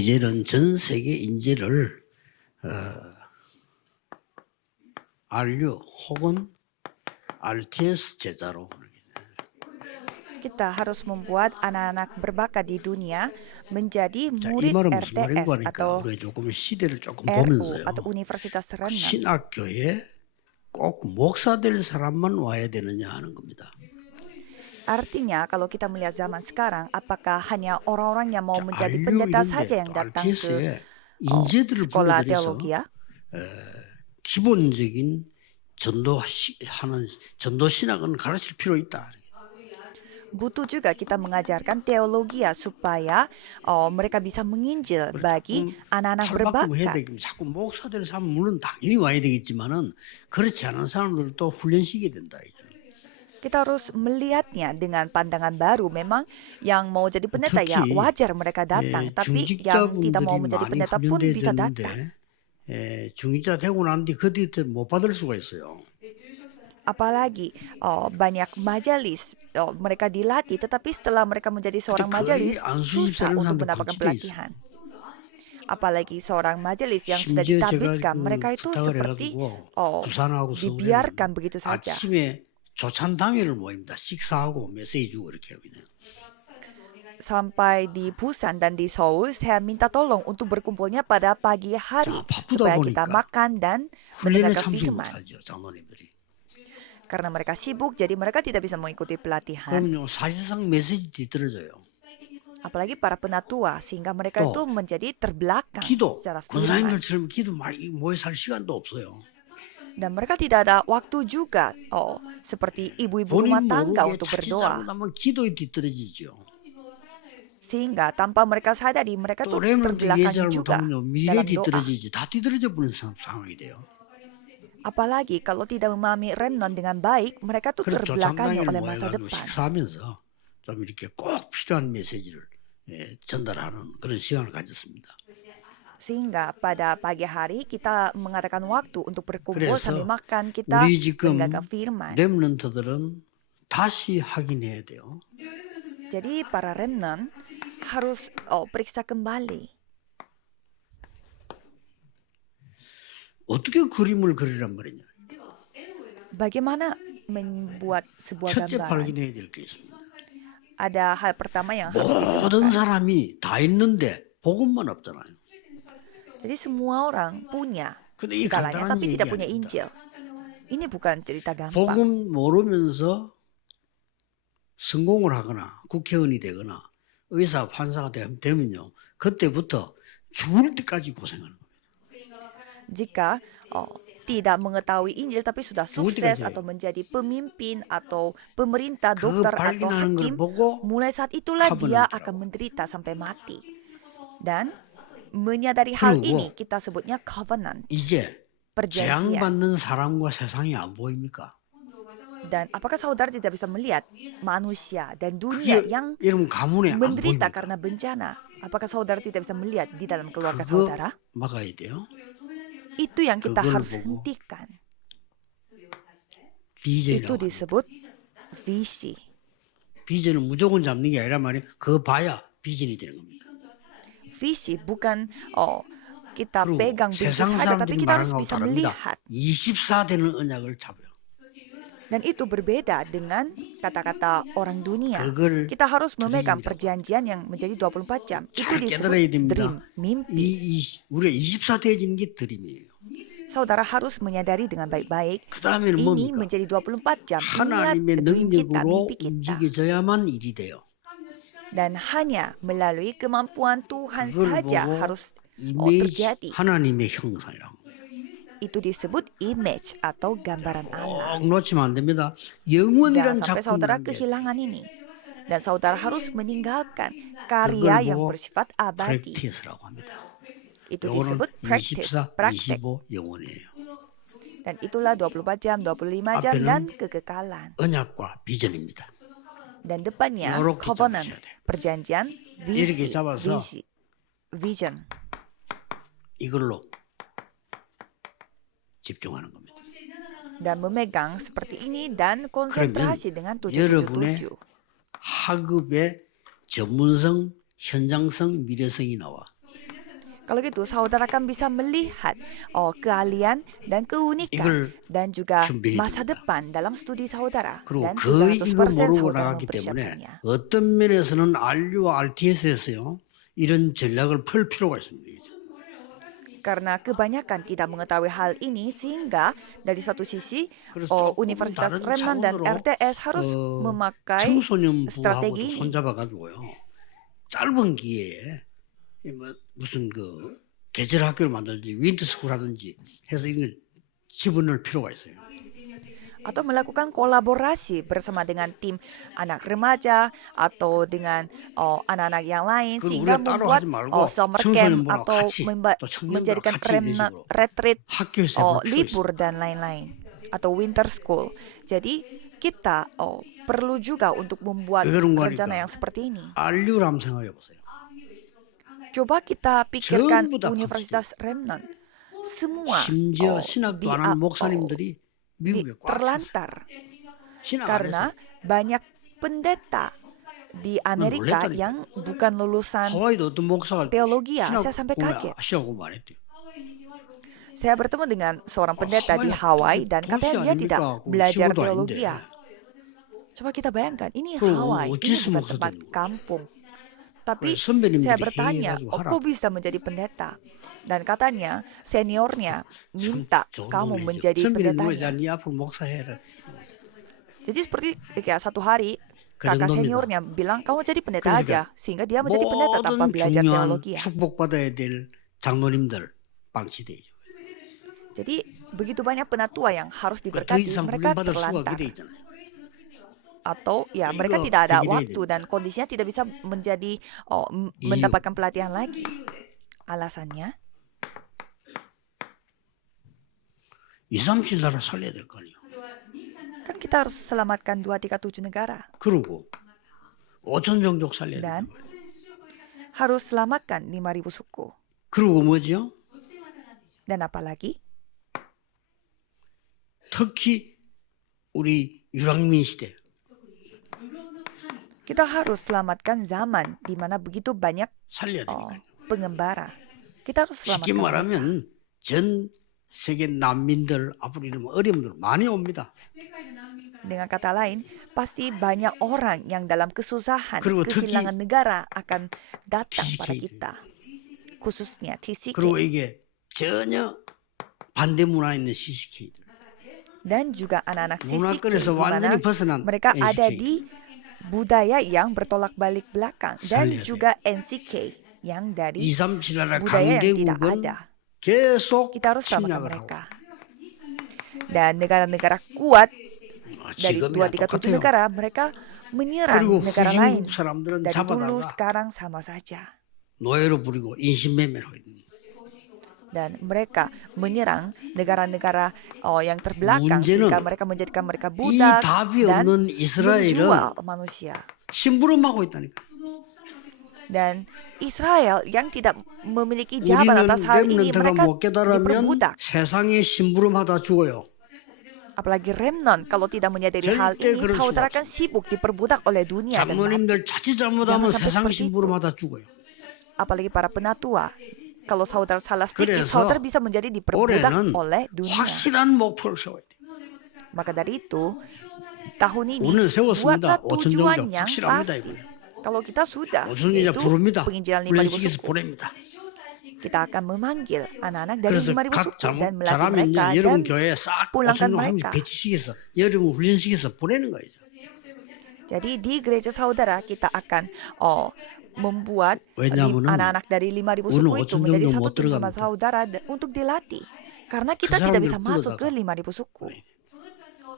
이제는 전 세계 인재를 RU 혹은 RTS 제자로 Kita harus membuat anak-anak berbakat di dunia menjadi 자, 이 murid 말은 무슨 말인가 RTS 하니까 atau 우리가 조금 시대를 조금 RU 보면서요. atau Universitas Remnan. 신학교에 꼭 목사 될 사람만 와야 되느냐 하는 겁니다. Artinya kalau kita melihat zaman sekarang, apakah hanya orang-orang yang mau 자, menjadi RU pendeta 이런데 saja yang 또 datang ke RTS에 인재들을 sekolah 불러들여서 teologi ya? 기본적인 전도하는 전도 신학은 가르칠 필요 있다. Butuh juga kita mengajarkan teologi ya supaya mereka bisa menginjil bagi anak-anak 탈바꿈 해야 berbakat. 되겠면 자꾸 목사 될 사람은 물론 당연히 와야 되겠지만은 그렇지 않은 사람들도 훈련시켜야 된다. Kita harus melihatnya dengan pandangan baru. Memang yang mau jadi pendeta ya 특히 wajar mereka datang, tapi yang tidak mau 중직자분들이 menjadi 많이 pendeta pun bisa 훈련되었는데 datang. 중직자 되고 난 뒤 그 뒤에 못 받을 수가 있어요. Apalagi banyak majelis mereka dilatih, tetapi setelah mereka menjadi seorang 거의 majelis 안 susah 수집되는 untuk 사람들 mendapatkan 고치돼 있어요. pelatihan. Apalagi seorang majelis yang sudah 심지어 제가 ditabiskan, 그 mereka itu 부탁을 seperti 해가지고 부산하고 서울에 dibiarkan begitu saja. 아침에 조찬당회를 모입니다. 식사하고 메시지 주고 이렇게 하고 있네요. Sampai di Busan dan di Seoul, saya minta tolong untuk berkumpulnya pada pagi hari 자, 바쁘다 supaya kita 보니까 makan dan 훈련에 mendengarkan 참석 firman. 못하죠 장로님들이. Karena mereka sibuk, jadi mereka tidak bisa mengikuti pelatihan. 그러면요 사실상 메시지 뒤떨어져요. Apalagi para penatua, sehingga mereka 또 itu menjadi terbelakang 기도 secara firman. 권사님들처럼 기도 많이 모여 살 시간도 없어요. Dan mereka tidak ada waktu juga, seperti ibu-ibu rumah 본인 tangga 모르게 untuk 자칫 berdoa. 잘못하면 기도에 뒤떨어지죠. Sehingga tanpa mereka sadari, mereka 또 tuh 렘넌트 예 terbelakang juga 잘못하면요 미래 dalam doa. 뒤떨어지지. 다 뒤떨어져 버리는 상황이 돼요. Apalagi kalau tidak memahami remnon dengan baik, mereka tuh 그래서 terbelakangi 조찬당회를 oleh masa 모여가지고 depan. 식사하면서 좀 이렇게 꼭 필요한 메시지를 전달하는 그런 시간을 가졌습니다. Sehingga pada pagi hari kita mengadakan waktu untuk berkumpul 그래서 sambil makan, kita 우리 지금 mendengarkan firman. 렘넌트들은 다시 확인해야 돼요. Jadi para remnon harus periksa kembali. 어떻게 그림을 그리란 말이냐. Bagaimana membuat sebuah 첫째 gambaran? 발견해야 될 게 있습니다. Ada hal pertama yang harus 모든 사람이 다 있는데 복음만 없잖아요. Jadi semua orang punya 근데 이 segalanya, 간단한 tapi 얘기 tidak punya 아닙니다. Injil. Ini bukan cerita gampang. 복음 모르면서 성공을 하거나 국회의원이 되거나 의사 판사가 되면요. 그때부터 죽을 때까지 고생하는 겁니다. Jika tidak mengetahui Injil tapi sudah sukses 어디까지 atau menjadi pemimpin atau pemerintah, 그 dokter atau 발견하는 걸 hakim, 보고 mulai saat itulah dia covenant akan menderita sampai mati. Dan menyadari hal 그리고 ini kita sebutnya covenant, 이제 perjanjian. 재앙받는 사람과 세상이 안 보입니까? Dan apakah saudara tidak bisa melihat manusia dan dunia 그게 yang 여러분 가문에 안 menderita 보입니까? karena bencana? Apakah saudara tidak bisa melihat di dalam keluarga 그거 saudara? 막아야 돼요. Itu yang kita 그걸 harus 보고 hentikan. 비전이라고 Itu 합니다. disebut visi. 비전은 무조건 잡는 게 아니라 말이에요. 그거 봐야 비전이 되는 겁니다. Visi bukan kita 그리고 pegang begitu 세상 saja, tapi 사람들이 kita 말하는 harus 거하고 bisa 다릅니다. melihat. 24대는 언약을 잡아요. Dan itu berbeda dengan kata-kata orang dunia. 그걸 Kita harus memegang dream이라고 perjanjian yang menjadi 24 jam. Itu 잘 disebut 깨달아야 dream, 됩니다. mimpi. 우리가 24대해지는 게 드림이에요. Saudara harus menyadari dengan baik-baik. 그 다음에는 Ini 뭡니까? menjadi 24 jam. Ingat 하나님의 dream kita, 능력으로 mimpi kita. 움직여져야만 일이 돼요. Dan hanya melalui kemampuan Tuhan 그걸 saja 보고 harus 이미지 terjadi. 하나님의 형상이라고. Itu disebut image atau gambaran Allah. 꼭 놓치면 안 됩니다. Jangan 영원이란 sampai saudara 작품인데 kehilangan ini. Dan saudara harus meninggalkan karya yang 그걸 보고 bersifat abadi. 프랙티스라고 합니다. Itu 요거는 disebut practice, 24, praktek. 25 영원이에요. Dan itulah 24 jam, 25 jam, 앞에는 dan kekekalan. 언약과 비전입니다. Dan depannya 요렇게 covenant, 잡으셔야 돼요. perjanjian, 이렇게 visi, 잡아서 vision. 이걸로 집중하는 겁니다. Dan memegang seperti ini dan konsentrasi dengan 여러분의 777. 학업의 전문성, 현장성, 미래성이 나와. Kalau gitu saudara akan bisa melihat keahlian dan keunikan 이걸 dan juga 준비해야 masa 됩니다. depan dalam studi saudara 그리고 dan 거의 이거 300% 모르고 saudara 나갔기 때문에 mempersiapkannya. 어떤 면에서는 RU와 RTS에서요 이런 전략을 펼 필요가 있습니다. Karena kebanyakan tidak mengetahui hal ini sehingga dari satu sisi 그래서 조금 Universitas 다른 Remnan dan 차원으로 RTS harus memakai 청소년부하고도 strategi ini. 손잡아가지고요 짧은 기회에 무슨 그 계절 학교를 만들지 윈터스쿨 하든지 해서 이걸 집어넣을 필요가 있어요. Atau melakukan kolaborasi bersama dengan tim anak remaja atau dengan anak-anak yang lain 그걸 sehingga 우리가 따로 membuat 하지 말고 summer camp 청소년부하고 atau 같이 또 청년부하고 menjadikan 같이 이런 식으로 retreat 학교에서 해볼 필요 libur 있어요. dan lain-lain atau winter school. Jadi kita perlu juga untuk membuat 왜 그런 rencana 거니까 yang seperti ini. RU를 한번 생각해 보세요. Coba kita pikirkan 전부 다 Universitas Remnan. Semua 심지어 신학도 안 하는 목사님들이 미국에 꽉 찼어요. terlantar 신학 karena 안에서 banyak pendeta di Amerika 놀랬다니까. yang bukan lulusan 하와이도 어떤 목사가 teologi ya. 신학 Saya sampai 공부 kaget. 시작 공부 안 했대요. Saya bertemu dengan seorang pendeta di Hawaii Hawaii dan 도시 katanya dia tidak 아닙니까? 그거 belajar 시골도 teologi 아닌데. ya. Coba kita bayangkan, ini 그럼 Hawaii, 어찌 ini 쓰면 bukan tempat 목사되는 거야? kampung. Tapi 그래, 선배님들이 saya bertanya, 해가지고 하라. kok bisa menjadi pendeta? Dan katanya seniornya minta 좋은 kamu 동네죠. menjadi 선배님 pendetanya. 누구지? 네 앞으로 목사해라. Jadi seperti kayak satu hari 그 kakak 정도입니다. seniornya bilang kamu jadi pendeta 그러니까 aja, sehingga dia menjadi pendeta tanpa 모든 belajar 중요한 teologi ya. 축복받아야 될 장로님들 방치되죠. Jadi begitu banyak penatua yang harus 더 diberkati, 이상 mereka 훈련받을 수가 terlantar. 그게 돼 있잖아요. Atau ya 이거 mereka tidak ada 해결해야 waktu dan kondisinya tidak bisa menjadi 이유. mendapatkan pelatihan lagi. Alasannya 2, 3, 7 나라 살려야 될 거 아니에요. kan kita harus selamatkan 2, 3, 7 negara 그리고 5천 종족 살려야 dan 돼요. harus selamatkan 5.000 suku. 그리고 뭐죠? Dan apalagi 특히 우리 유랑민 시대 kita harus selamatkan zaman di mana begitu banyak 살려야 되니까요. pengembara. Kita harus 쉽게 selamatkan. 말하면 전 세계 난민들 앞으로 이런 어려움들 많이 옵니다. Dengan kata lain, pasti banyak orang yang dalam kesusahan, 그리고 kehilangan negara akan datang pada TCK. kita. Khususnya TCK. 그리고 이게 전혀 반대 문화에 있는 CCK들. Dan juga anak-anak CCK 문화권에서 di mana 완전히 벗어난 mereka ada NCK. di budaya yang bertolak balik belakang dan 살려야 juga NCK yang dari 2, 3, 7 나라 budaya yang tidak 강대국은 ada. 계속 Kita harus selamatkan 침략을 하고 mereka. Dan negara-negara kuat dari 2, 지금이나 3, 7 똑같아요. negara mereka menyerang 그리고 negara lain. 후진국 사람들은 Dari dulu 잡아다가 sekarang sama saja. 노예로 부리고 인신매매를 하고 있는 거예요. Dan mereka menyerang negara-negara yang terbelakang 문제는 sehingga mereka menjadikan mereka 이 budak 답이 dan 없는 이스라엘은 menjual manusia. 심부름하고 있다니까. Dan Israel yang tidak memiliki jawaban 우리는 atas hal ini, 렘넌트가 mereka 못 깨달으면 diperbudak. 세상에 심부름하다 죽어요. Apalagi remnant kalau tidak menyadari hal 절대 ini, 그럴 수가 saudara akan sibuk diperbudak oleh dunia dan mati. 장로님들 자칫 잘못하면 Jangan sampai 세상 seperti itu. 심부름하다 죽어요. Apalagi para penatua. Kalau saudara salah sedikit, 그래서 saudara bisa menjadi diperbudak 올해는 oleh dunia. 확실한 목표를 세워야 돼요. Maka dari itu, tahun ini 우리는 세웠습니다. buatlah 5천 tujuan 종족 yang 확실합니다 pasti. 이번에. Kalau kita sudah, 무슨 이제 yaitu 부릅니다. penginjilan 5.000 훈련시켜서 suku. 보냅니다. Kita akan memanggil anak-anak dari 그래서 5.000 각 suku dan melatih 잘하면요 mereka 여러분 dan 교회에 싹 pulangkan 5천 종 한 mereka. 명씩 배치시켜서 여러분 훈련시켜서 보내는 거예요. Jadi di gereja saudara kita akan membuat 왜냐하면은 anak-anak dari 5.000 우리는 suku itu 5천 menjadi 종족 satu 못 tim sama 들어갑니다. saudara untuk dilatih. Karena kita 그 tidak 사람들 bisa masuk ke 불러다가 5.000 suku.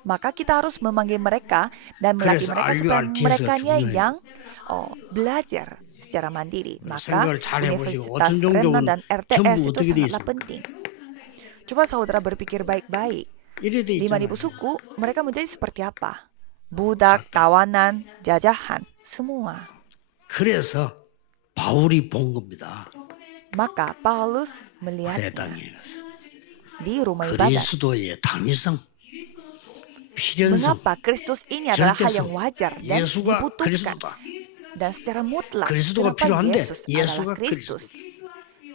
Maka kita harus memanggil mereka dan melatih 그래서 mereka RU, supaya RTS 가 merekanya 중요해요. yang belajar secara mandiri. Maka 생각을 잘 해보시고 Universitas 5천 종족은 Remnon dan RTS 전부 itu 어떻게 돼 sangatlah 있습니까? penting. Coba saudara berpikir baik-baik. 이래 돼 5.000 있잖아요. suku, mereka menjadi seperti apa? Budak, tawanan, jajahan, semua. 그래서 바울이 본 겁니다. Maka Paulus 내 melihatnya 땅에 가서 di rumah ibadat. 그리스도의 당위성, 필연성, Mengapa Kristus ini adalah hal yang 절대성, wajar dan 예수가 dibutuhkan. 그리스도다. Dan secara mutlak, 그리스도가 kenapa 필요한데 Yesus 예수가 adalah Kristus?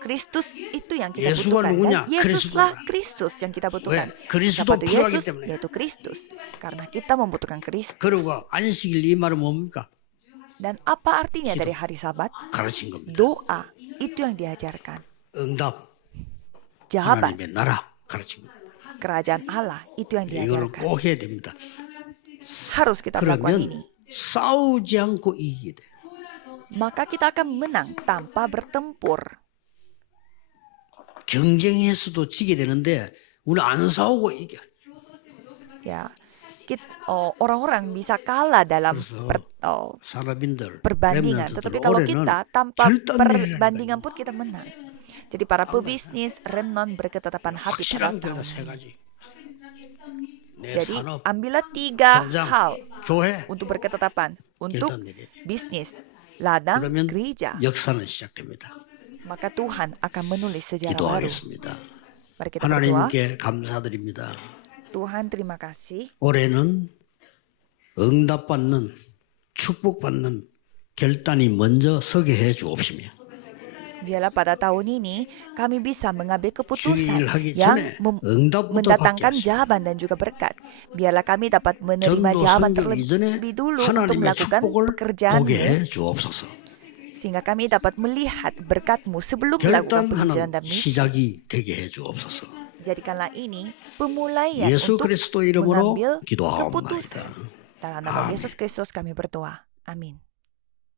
Kristus itu yang kita 예수가 butuhkan. 누구냐? Dan Yesuslah 그리스도라. Kristus yang kita butuhkan. 왜? 그리스도 Siapa itu 필요하기 Yesus? 때문에. Yaitu Kristus. Karena kita membutuhkan Kristus. 그리고 안식일 이 말은 뭡니까? Dan apa artinya dari hari Sabat? 가르친 겁니다. Doa. Itu yang diajarkan. 응답, Jawaban 하나님의 나라 가르친 겁니다. kerajaan Allah. Itu yang 이거를 diajarkan. 꼭 해야 됩니다. Harus kita lakukan ini. 그러면 싸우지 않고 이기게 돼. Maka kita akan menang tanpa bertempur. 경쟁해서도 지게 되는데 우리 안 싸우고 이겨. Ya, orang-orang bisa kalah dalam 사람인들 perbandingan. 렘넌트들 Tetapi kalau 올해는 kita tanpa 결단내리라는 perbandingan pun kita menang. Jadi para pebisnis remnant berketetapan hati pada 확실한 tahun 데다 세 ini. 가지. 내 Jadi 산업, ambillah 3 성장, hal 교회 untuk berketetapan. Untuk 결단내리. bisnis, ladang, 그러면 gereja. 역사는 시작됩니다. Maka Tuhan akan menulis sejarah baru. 기도하겠습니다. Mari kita berdoa. 하나님께 감사드립니다. Tuhan terima kasih. 올해는 응답받는 축복받는 결단이 먼저 서게 해 주옵시며 Biarlah pada tahun ini kami bisa mengambil keputusan 주일 하기 yang 전에 응답부터 받게 mendatangkan 하시고 jawaban dan juga berkat. Biarlah kami dapat menerima 전도 jawaban 선교 이전에 terlebih dulu untuk 하나님의 melakukan 축복을 pekerjaan 보게 해 주옵소서. sehingga kami dapat melihat berkat-Mu sebelum melakukan pekerjaan 결단하는 dan misi. 시작이 되게 해 주옵소서. Jadikanlah ini pemulaian 예수 untuk 그리스도 이름으로 mengambil 기도하옵나이다. keputusan. Dalam nama Yesus Kristus kami berdoa. Amin.